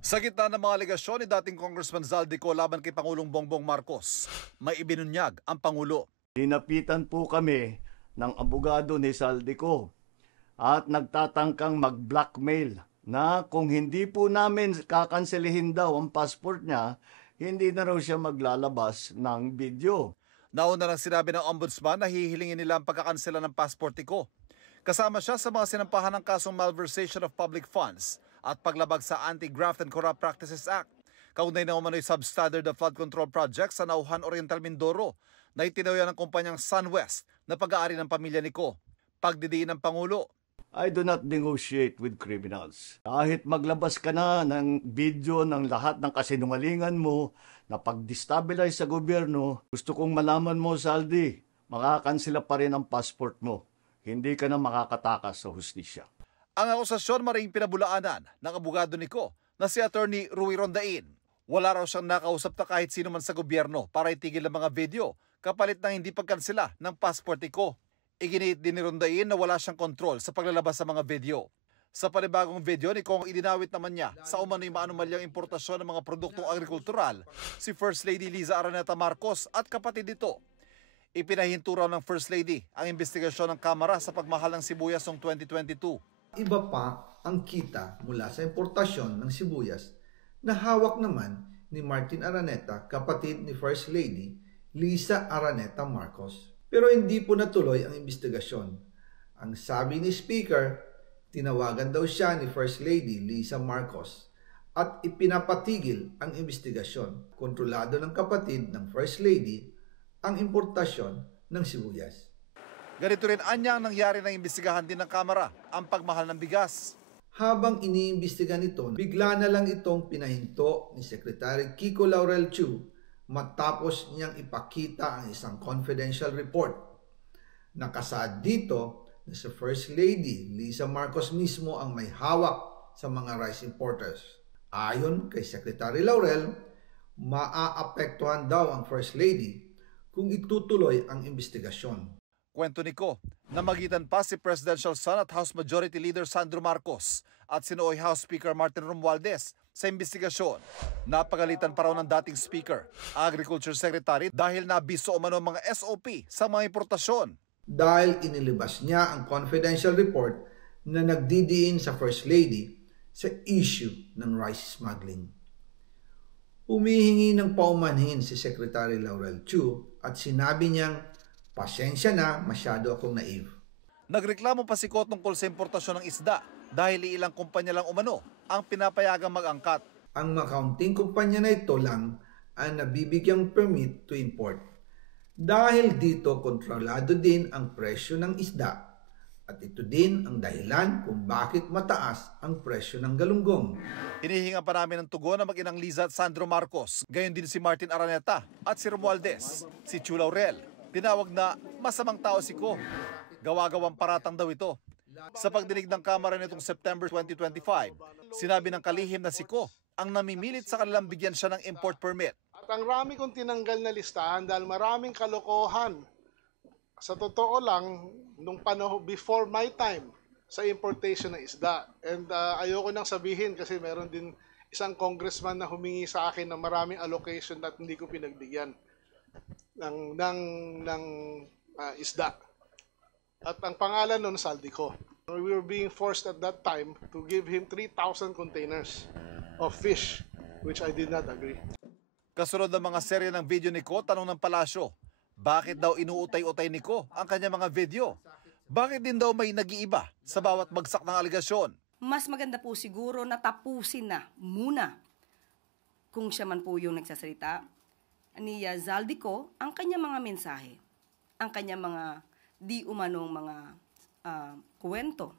Sa gitna ng mga alegasyon ni dating Congressman Zaldico laban kay Pangulong Bongbong Marcos, may ibinunyag ang Pangulo. Dinapitan po kami ng abogado ni Zaldico at nagtatangkang mag-blackmail na kung hindi po namin kakanselihin daw ang passport niya, hindi na raw siya maglalabas ng video. Nauna lang sinabi ng Ombudsman na hihilingin nila ang pagkakansela ng passport ko. Kasama siya sa mga sinampahan ng kasong malversation of public funds at paglabag sa Anti-Graft and Corrupt Practices Act. Kaugnay na umano'y substandard of flood control project sa Nauhan Oriental Mindoro na itinawya ng kumpanyang SunWest na pag-aari ng pamilya ni Ko. Pagdidiin ng Pangulo. I do not negotiate with criminals. Kahit maglabas ka na ng video ng lahat ng kasinungalingan mo na pag-destabilize sa gobyerno, gusto kong malaman mo, Zaldi, makakansela pa rin ang passport mo. Hindi ka na makakatakas sa hustisya. Ang akusasyon maring pinabulaanan ng abogado ni Ko na si Attorney Rui Rondain. Wala raw siyang nakausap na kahit sino man sa gobyerno para itigil ang mga video kapalit ng hindi pagkansela ng passport ni Ko. Iginiit din ni Rondain na wala siyang kontrol sa paglalabas sa mga video. Sa panibagong video ni Kong, idinawit naman niya sa umano'y maanumalyang importasyon ng mga produktong agrikultural si First Lady Liza Araneta Marcos at kapatid nito. Ipinahinto raw ng First Lady ang investigasyon ng Kamara sa pagmahal ng sibuyas noong 2022. Iba pa ang kita mula sa importasyon ng sibuyas na hawak naman ni Martin Araneta, kapatid ni First Lady Liza Araneta Marcos. Pero hindi po natuloy ang investigasyon. Ang sabi ni Speaker, tinawagan daw siya ni First Lady Liza Marcos at ipinapatigil ang investigasyon. Kontrolado ng kapatid ng First Lady ang importasyon ng sibuyas. Ganito rin anya ang nangyari ng imbestigahan din ng Kamara, ang pagmahal ng bigas. Habang iniimbestiga nito, bigla na lang itong pinahinto ni Secretary Kiko Laurel Chu matapos niyang ipakita ang isang confidential report. Nakasaad dito na si First Lady Liza Marcos mismo ang may hawak sa mga rice importers. Ayon kay Secretary Laurel, maaapektuhan daw ang First Lady kung itutuloy ang investigasyon. Kwento ni Ko, namagitan pa si Presidential Son at House Majority Leader Sandro Marcos at sinooy House Speaker Martin Romualdez sa investigasyon. Napagalitan pa raw ng dating Speaker, Agriculture Secretary dahil nabiso umano ang mga SOP sa mga importasyon. Dahil inilabas niya ang confidential report na nagdidiin sa First Lady sa issue ng rice smuggling. Humihingi ng paumanhin si Secretary Laurel Chu at sinabi niyang, pasensya na, masyado akong naive. Nagreklamo pa si Ko tungkol sa importasyon ng isda dahil ilang kumpanya lang umano ang pinapayagang mag-angkat. Ang makaunting kumpanya na ito lang ang nabibigyang permit to import. Dahil dito kontrolado din ang presyo ng isda at ito din ang dahilan kung bakit mataas ang presyo ng galunggong. Hinihinga pa namin ng tugon ng mag-inang Liza at Sandro Marcos, gayon din si Martin Araneta at si Romualdez, si Chu Laurel. Tinawag na masamang tao si Ko. Gawa-gawang paratang daw ito. Sa pagdinig ng Kamara nitong September 2025, sinabi ng kalihim na si Ko ang namimilit sa kanilang bigyan siya ng import permit. At ang rami kong tinanggal na listahan dahil maraming kalokohan. Sa totoo lang, nung panahon before my time sa importation ng isda. And ayoko nang sabihin kasi meron din isang congressman na humingi sa akin ng maraming allocation at hindi ko pinagbigyan ng isda. At ang pangalan nun, Zaldico. We were being forced at that time to give him 3,000 containers of fish, which I did not agree. Kasunod ng mga serye ng video ni Ko, tanong ng palasyo, bakit daw inuutay-utay ni Ko ang kanyang mga video? Bakit din daw may nag-iiba sa bawat bagsak ng aligasyon? Mas maganda po siguro na tapusin na muna kung siya man po yung nagsasalita ni Zaldico ang kanyang mga mensahe, ang kanyang mga di umanong mga kwento